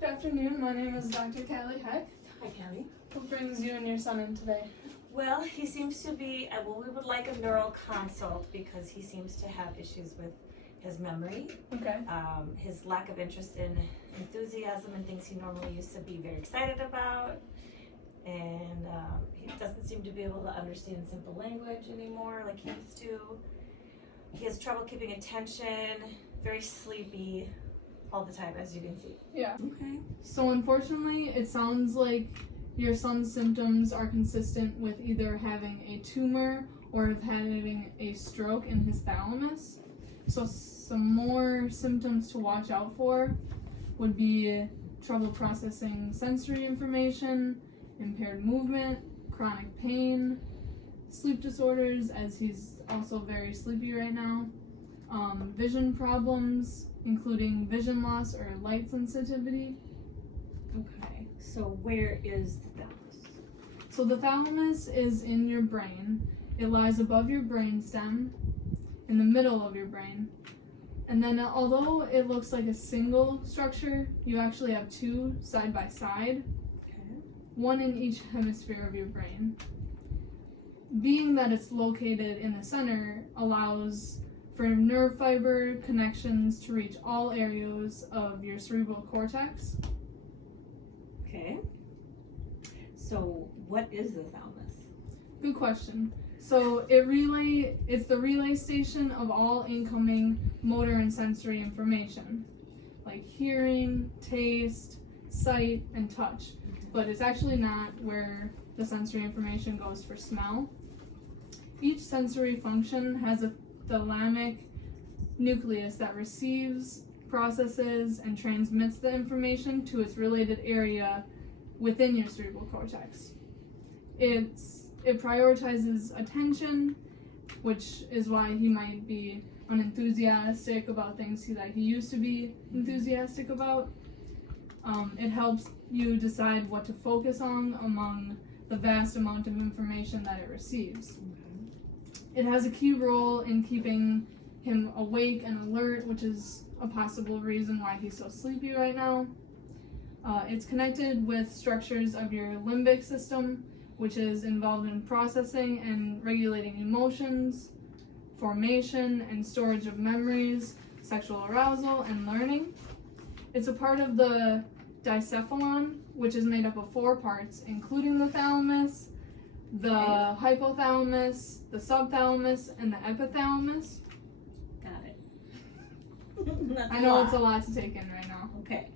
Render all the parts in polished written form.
Good afternoon, my name is Dr. Caleigh. Hi, Caleigh. What brings you and your son in today? Well, he seems to be, we would like a neural consult because he seems to have issues with his memory, Okay. his lack of interest in enthusiasm and things he normally used to be very excited about, and he doesn't seem to be able to understand simple language anymore like he used to. He has trouble keeping attention, very sleepy all the time, as you can see. Yeah. Okay. So unfortunately, it sounds like your son's symptoms are consistent with either having a tumor or of having a stroke in his thalamus. So some more symptoms to watch out for would be trouble processing sensory information, impaired movement, chronic pain, sleep disorders, as he's also very sleepy right now, vision problems, including vision loss or light sensitivity. Okay, so where is the thalamus? So the thalamus is in your brain. It lies above your brainstem, in the middle of your brain. And then although it looks like a single structure, you actually have two side by side, one in each hemisphere of your brain. Being that it's located in the center allows for nerve fiber connections to reach all areas of your cerebral cortex. Okay. So what is the thalamus? Good question. So it's the relay station of all incoming motor and sensory information, like hearing, taste, sight, and touch. But it's actually not where the sensory information goes for smell. Each sensory function has a thalamic nucleus that receives, processes, and transmits the information to its related area within your cerebral cortex. It prioritizes attention, which is why he might be unenthusiastic about things that he used to be enthusiastic about. It helps you decide what to focus on among the vast amount of information that it receives. It has a key role in keeping him awake and alert, which is a possible reason why he's so sleepy right now. It's connected with structures of your limbic system, which is involved in processing and regulating emotions, formation and storage of memories, sexual arousal, and learning. It's a part of the dicephalon, which is made up of 4 parts, including the thalamus, the hypothalamus, the subthalamus, and the epithalamus. Got it. I know it's a lot to take in right now. Okay.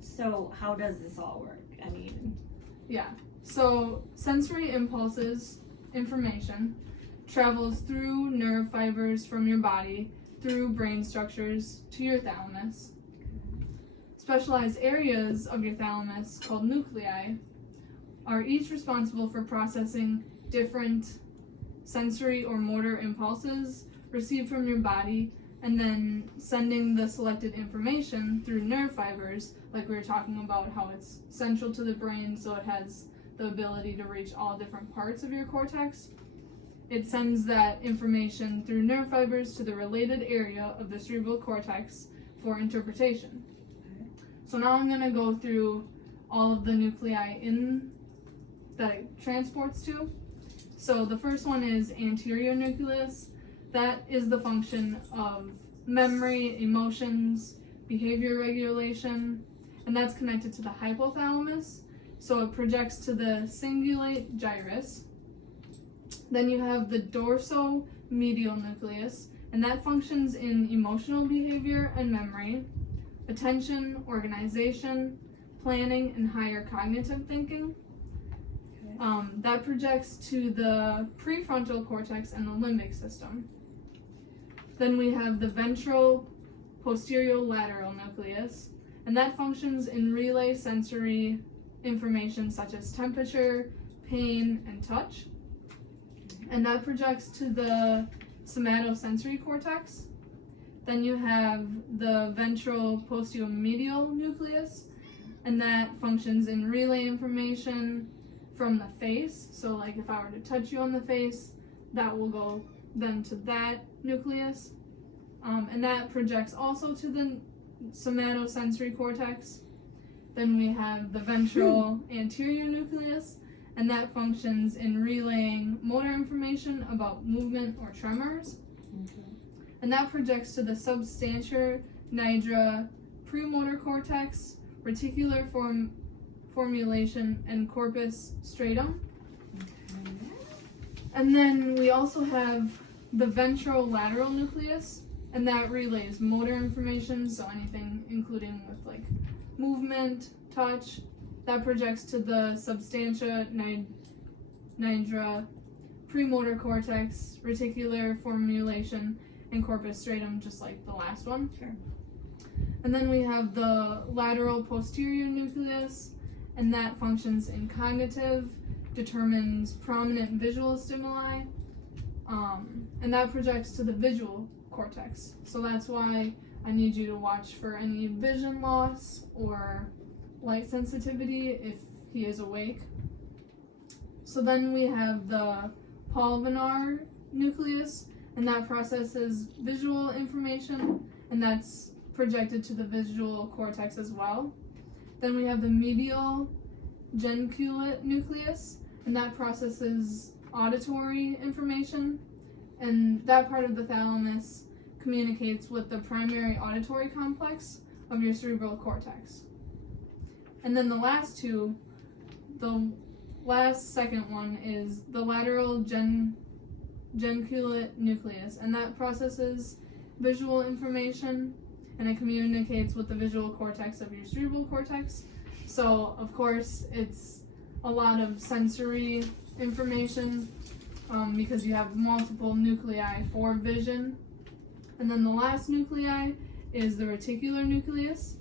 So how does this all work? I mean, yeah. So sensory impulses, information, travels through nerve fibers from your body through brain structures to your thalamus. Specialized areas of your thalamus, called nuclei, are each responsible for processing different sensory or motor impulses received from your body and then sending the selected information through nerve fibers, like we were talking about how it's central to the brain, so it has the ability to reach all different parts of your cortex. It sends that information through nerve fibers to the related area of the cerebral cortex for interpretation. So now I'm going to go through all of the nuclei that it transports to. So the first one is anterior nucleus. That is the function of memory, emotions, behavior regulation, and that's connected to the hypothalamus. So it projects to the cingulate gyrus. Then you have the dorsomedial nucleus, and that functions in emotional behavior and memory, attention, organization, planning, and higher cognitive thinking. That projects to the prefrontal cortex and the limbic system. Then we have the ventral posterolateral nucleus, and that functions in relay sensory information such as temperature, pain, and touch. And that projects to the somatosensory cortex. Then you have the ventral posteromedial nucleus, and that functions in relay information from the face. So like if I were to touch you on the face, that will go then to that nucleus. And that projects also to the somatosensory cortex. Then we have the ventral anterior nucleus, and that functions in relaying motor information about movement or tremors. And that projects to the substantia nigra premotor cortex, reticular formulation, and corpus stratum. And then we also have the ventrolateral nucleus, and that relays motor information, so anything including with like movement, touch, that projects to the substantia nigra premotor cortex, reticular formulation, and corpus stratum, just like the last one. Sure. And then we have the lateral posterior nucleus, and that functions in cognitive, determines prominent visual stimuli, and that projects to the visual cortex. So that's why I need you to watch for any vision loss or light sensitivity if he is awake. So then we have the pulvinar nucleus, and that processes visual information, and that's projected to the visual cortex as well. Then we have the medial geniculate nucleus, and that processes auditory information, and that part of the thalamus communicates with the primary auditory complex of your cerebral cortex. And then the last two, the last second one is the lateral geniculate nucleus, and that processes visual information, and it communicates with the visual cortex of your cerebral cortex. So of course it's a lot of sensory information because you have multiple nuclei for vision. And then the last nuclei is the reticular nucleus,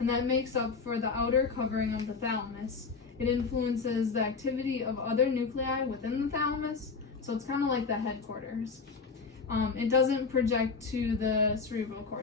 and that makes up for the outer covering of the thalamus. It influences the activity of other nuclei within the thalamus, so it's kind of like the headquarters. It doesn't project to the cerebral cortex.